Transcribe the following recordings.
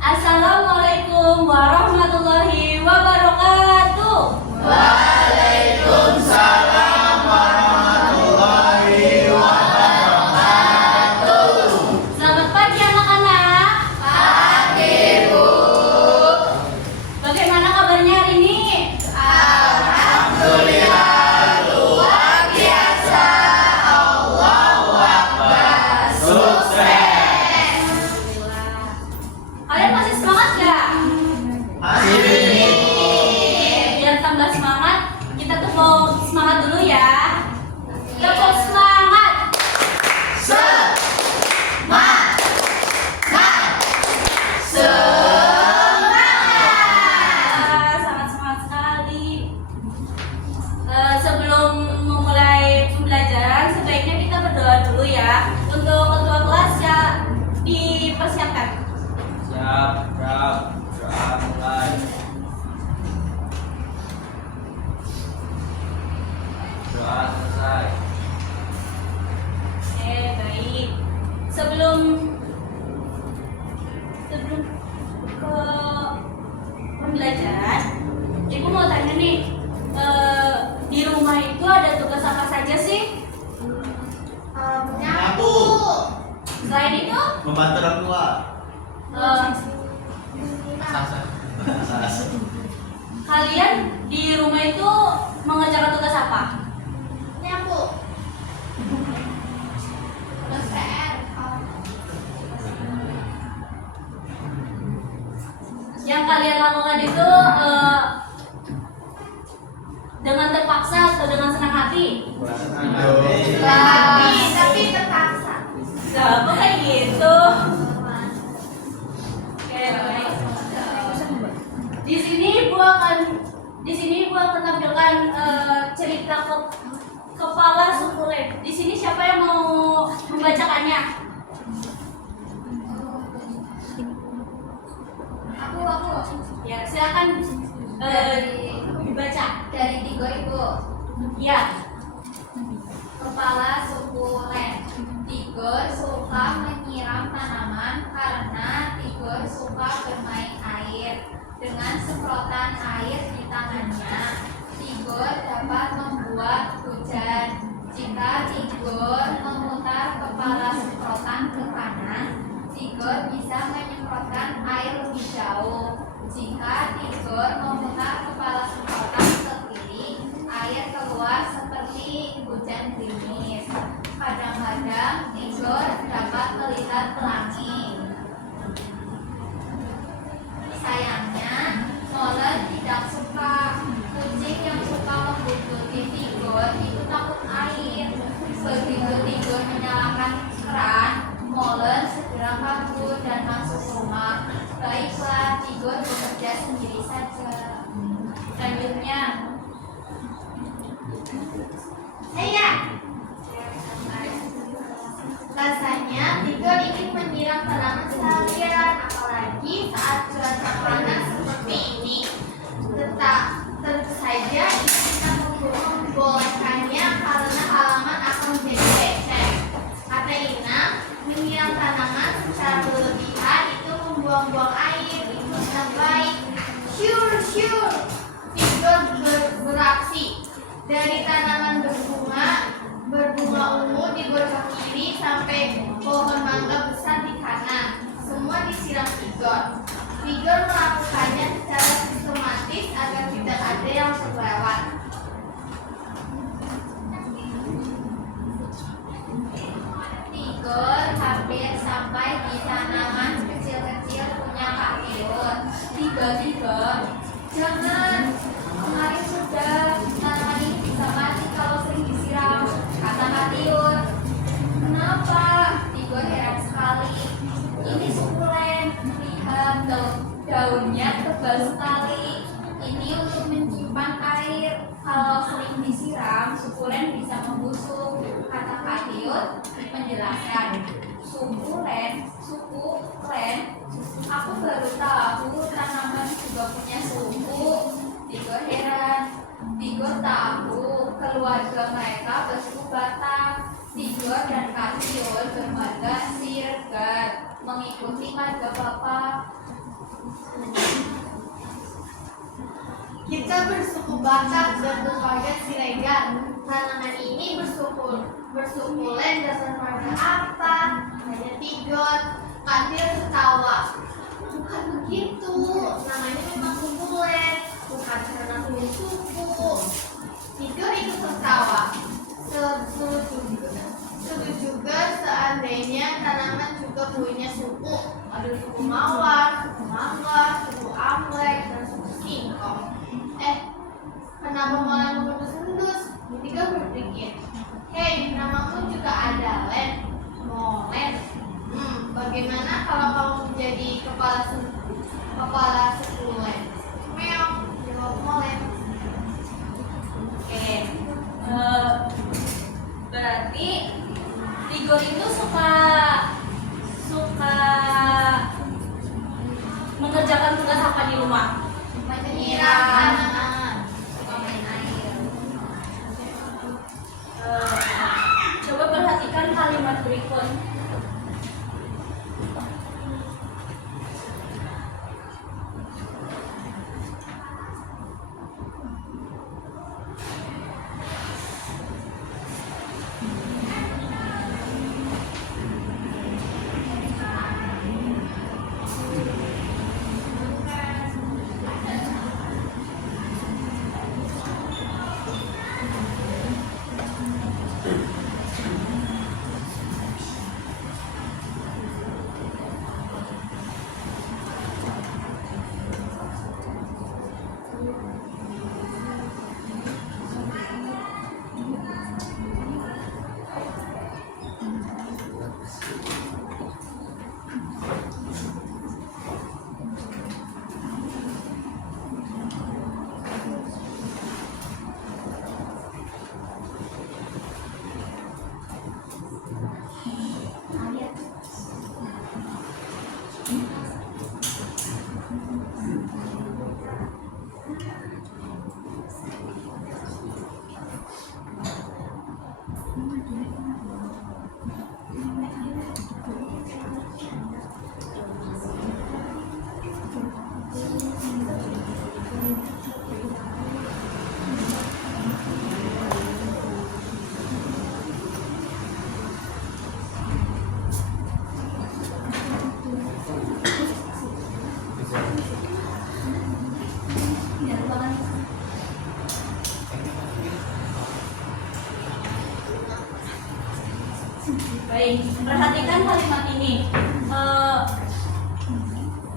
Assalamualaikum warahmatullahi wabarakatuh. Waalaikumsalam warahmatullahi wabarakatuh. Selamat pagi anak-anak. Pagi, Bu. Bagaimana kabarnya hari ini? Alhamdulillah luar biasa. Allahu Akbar. Sukses. Kalian masih semangat gak? Masih. Biar tambah semangat, kita tepuk semangat dulu ya. Tepuk semangat. Semangat. Sangat semangat sekali. Sebelum memulai pembelajaran, sebaiknya kita berdoa dulu ya. Untuk ketua kelas ya dipersiapkan. Siap, doa mulai. Doa selesai. Baik. Sebelum ke pembelajaran, Ibu mau tanya nih, di rumah itu ada tugas apa saja sih? Nyapu. Selain itu, Membantu orang tua. kalian di rumah itu mengerjakan tugas apa? Nyapu. Terus PR. Yang kalian lakukan itu dengan terpaksa atau dengan senang hati? Tapi terpaksa. Gak kayak gitu. Oke, baik. Di sini Ibu akan tampilkan cerita kepala sukulen. Di sini siapa yang mau membacakannya? Aku. Ya, silakan dibaca. Dari Tigo Ibu. Ya. Kepala suku Len. Tigor suka menyiram tanaman karena Tigor suka bermain air. Dengan semprotan air di tangannya, Tigor dapat membuat hujan. Jika Tigor memutar kepala semprotan ke kanan, Tigor bisa menyemprotkan air lebih jauh. Jika Tigor memutar kepala semprotan ke kiri, air keluar seperti hujan gerimis. Kadang-kadang Tigor dapat melihat pelangi. Sayangnya, Molen tidak suka. Kucing yang suka membuntuti Tigor itu takut air. Begitu Tigor menyalakan keran, Molen segera kabur dan masuk rumah. Baiklah, Tigor bekerja sendiri saja. Selanjutnya, saya. Rasanya Tigor ingin menyiram tanaman sekalian, apalagi saat cuaca panas seperti ini. Tentu saja kita membolehkannya karena halaman akan menjadi becek. Kata Ina, menyiram tanaman secara berlebihan itu membuang-buang air, itu tidak baik. Syur, Tigor beraksi. Dari tanaman berbunga ungu di bocah kiri sampai pohon mangga besar di kanan, semua disiram Tigor. Tigor melakukannya secara sistematis agar tidak ada yang terlewat. Tigor hampir sampai di tanaman kecil-kecil punya Kak Tiur. Tiba-tiba, jangan, kemarin sudah, tanaman ini bisa mati kalau sering disiram, kata Kak Tiur. Kenapa? Tigor heran sekali. Ini sukulen, lihat daunnya tebal sekali. Ini untuk menyimpan air. Kalau sering disiram, sukulen bisa membusuk, kata Kak Tiur menjelaskan. Sukulen, aku baru tahu tanaman juga punya suku. Tigor heran. Tigor tahu keluarga mereka bersuku Batak. Tigor dan Kak Tiur bermarga Siregar, mengikuti marga bapak. Kita bersuku Batak dan berkeluarga Siregar. Tanaman ini bersukulen dasar warna apa? Hanya tigon. Kadir ketawa. Bukan begitu. Namanya memang sukulen, bukan karena punya suku. Tigon itu tertawa. Setuju juga seandainya tanaman juga punya suku. Ada suku mawar, suku mangga, suku amlek, dan suku singkong. Kenapa malah mengendus-endus? Tiga berpikir, hei, namamu juga ada, Len. Molen. Bagaimana kalau kamu menjadi kepala suku Len? Meong, jawab Molen. Oke. Berarti Tigor itu suka mengerjakan tugas apa di rumah? Menyiram tanaman. Suka main air. Coba perhatikan kalimat berikut. Baik, perhatikan kalimat ini.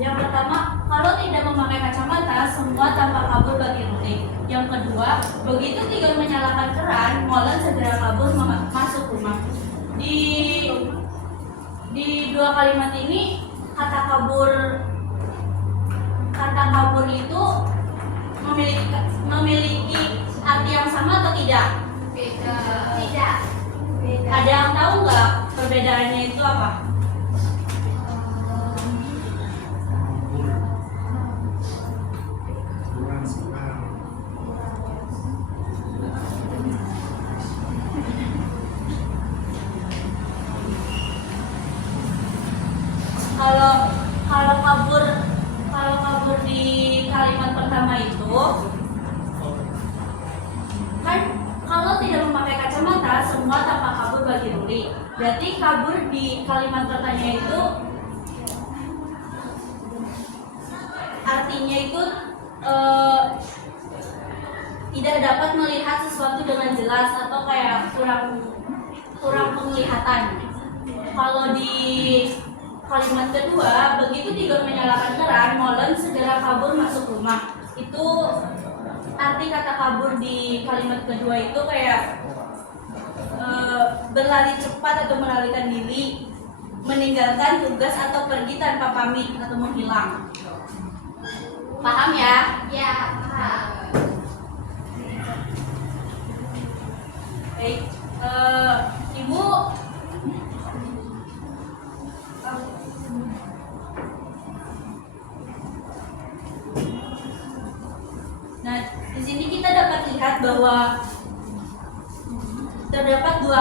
Yang pertama, kalau tidak memakai kacamata, semua tampak kabur bagi Rudy. Yang kedua, begitu Tigor menyalakan keran, Molen segera kabur masuk rumah. Di dua kalimat ini, kata kabur itu memiliki arti yang sama atau tidak? Beda. Tidak. Beda. Ada yang tahu nggak perbedaannya itu apa? Kalau kabur di kalimat pertama itu kan kalau tidak memakai kacamata semua tampak kabur bagi Ruli. Berarti kabur di kalimat pertanyaan itu artinya itu tidak dapat melihat sesuatu dengan jelas atau kayak kurang penglihatan. Kalau di kalimat kedua, begitu Tigor menyalakan keran, Molen segera kabur masuk rumah. Itu arti kata kabur di kalimat kedua itu kayak berlari cepat atau melarikan diri, meninggalkan tugas atau pergi tanpa pamit atau menghilang. Paham ya? Ya, paham. Baik, Ibu. Nah, di sini kita dapat lihat bahwa terdapat dua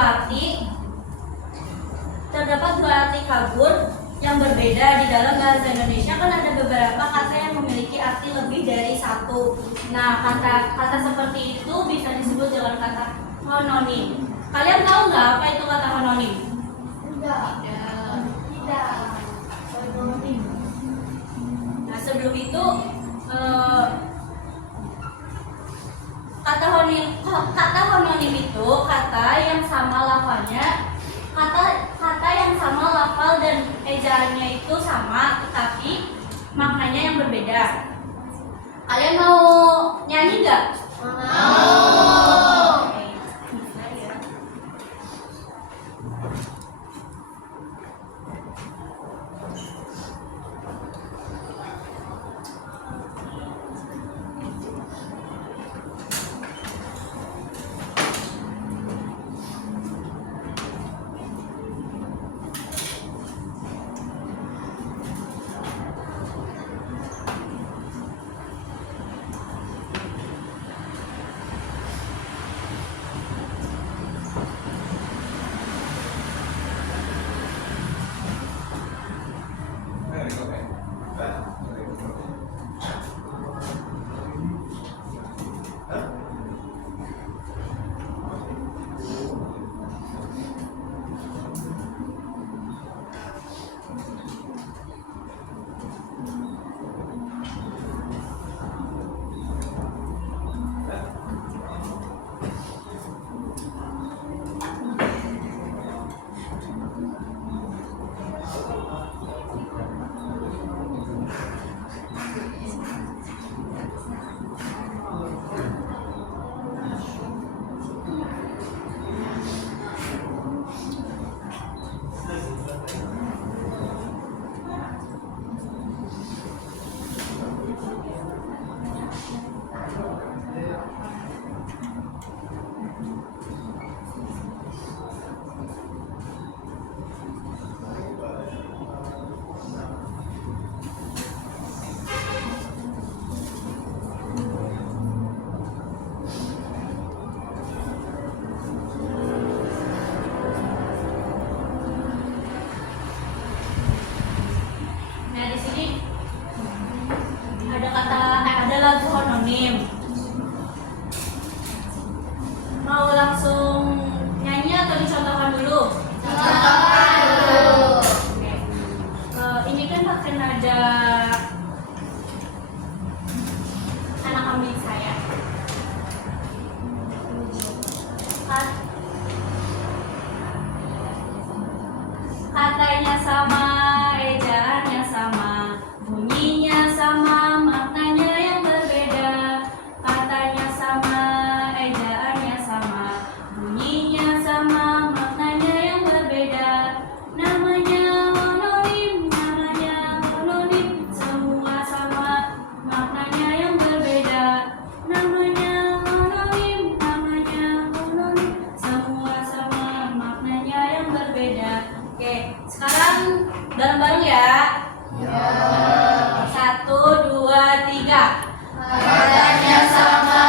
arti kabur yang berbeda di dalam bahasa Indonesia kan ada beberapa kata yang memiliki arti lebih dari satu. Nah, kata seperti itu bisa disebut dengan kata hononim. Kalian tahu nggak apa itu kata hononim? Tidak. Nah, sebelum itu kata hononim itu kata yang sama lafalnya, kata yang sama lafal dan ejaannya itu sama, tetapi maknanya yang berbeda. Kalian mau nyanyi nggak? Mau. Oke. Bisa ya. Nah, di sini ada lagu hononim. Mau langsung nyanyi atau dicontohkan dulu? Contohkan dulu. Oke. Ini kan pakai nada anak kambing saya. Katanya sama, ejaannya sama, bunyinya sama, maknanya yang berbeda. Katanya sama, ejaannya sama, bunyinya sama, maknanya yang berbeda. Namanya hononim, semua sama, maknanya yang berbeda. Namanya hononim, semua sama, maknanya yang berbeda. Oke, sekarang bareng-bareng ya. Ya. 1, 2, 3. Katanya sama,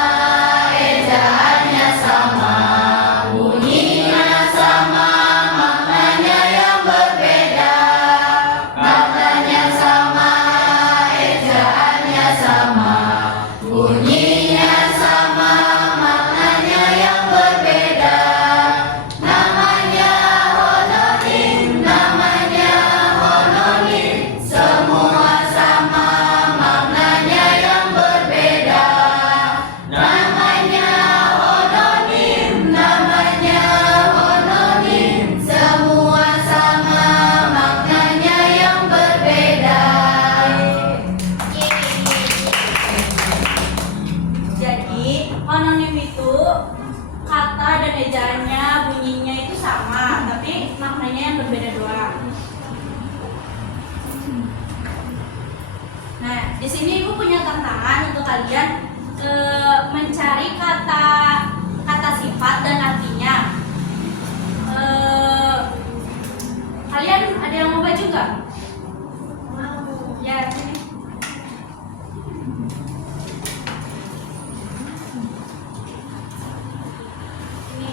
ejaannya sama, bunyinya sama, maknanya yang berbeda. Katanya sama, ejaannya sama, bunyinya sama, maknanya yang berbeda. Namanya hononim, semua sama, maknanya yang berbeda. Namanya hononim, semua sama, maknanya yang berbeda. Jadi, hononim itu kata dan ejaannya, bunyinya itu sama, tapi maknanya yang berbeda doang. Nah, di sini ibu punya tantangan untuk kalian mencari kata sifat dan artinya. Kalian ada yang mau baju nggak? Ya, sini. Ini.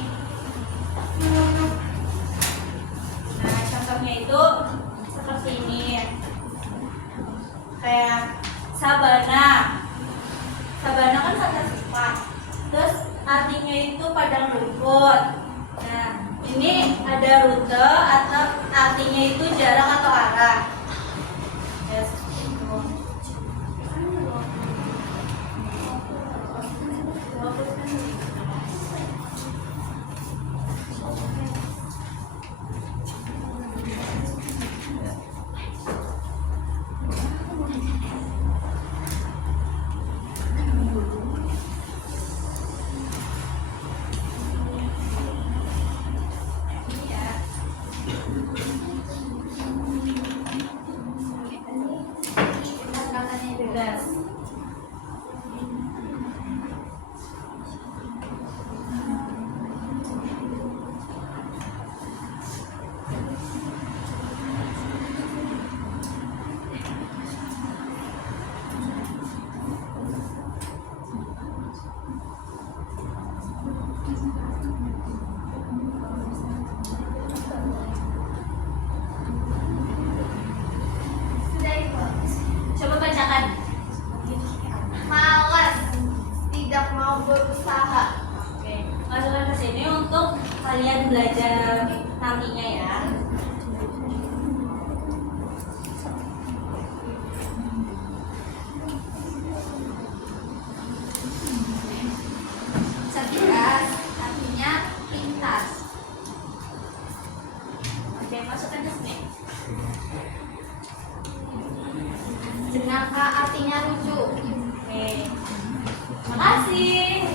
Nah, contohnya itu seperti ini. padang rumput. Nah, ini ada rute atau artinya itu jarak atau arah. Ya, seperti itu. Bebas. Sudah itu. Coba bacakan. Malas, tidak mau berusaha. Oke, masukkan ke sini untuk kalian belajar nantinya ya. Cerdas artinya pintar. Oke, masukkan ke sini. Jenaka artinya lucu. Oke, makasih.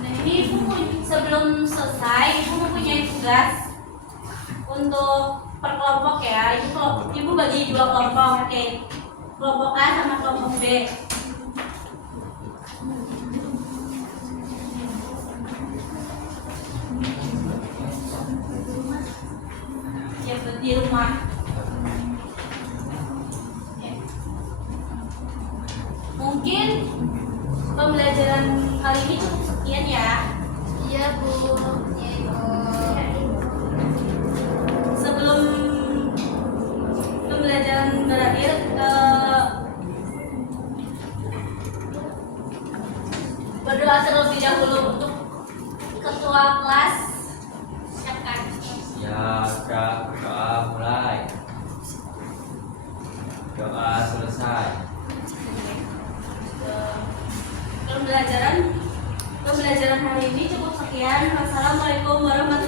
Nah ini ibu sebelum selesai ibu mempunyai tugas untuk per kelompok ya. Ibu bagi 2 kelompok. Oke, kelompok A sama kelompok B. Ya di rumah. Ya. Mungkin pembelajaran kali ini cukup sekian ya. Iya, Bu. Sebelum pembelajaran berakhir, berdoa terlebih dahulu untuk ketua kelas. Siapkan. Siap, doa mulai. Doa selesai. Pembelajaran hari ini cukup sekian. Wassalamualaikum warahmatullahi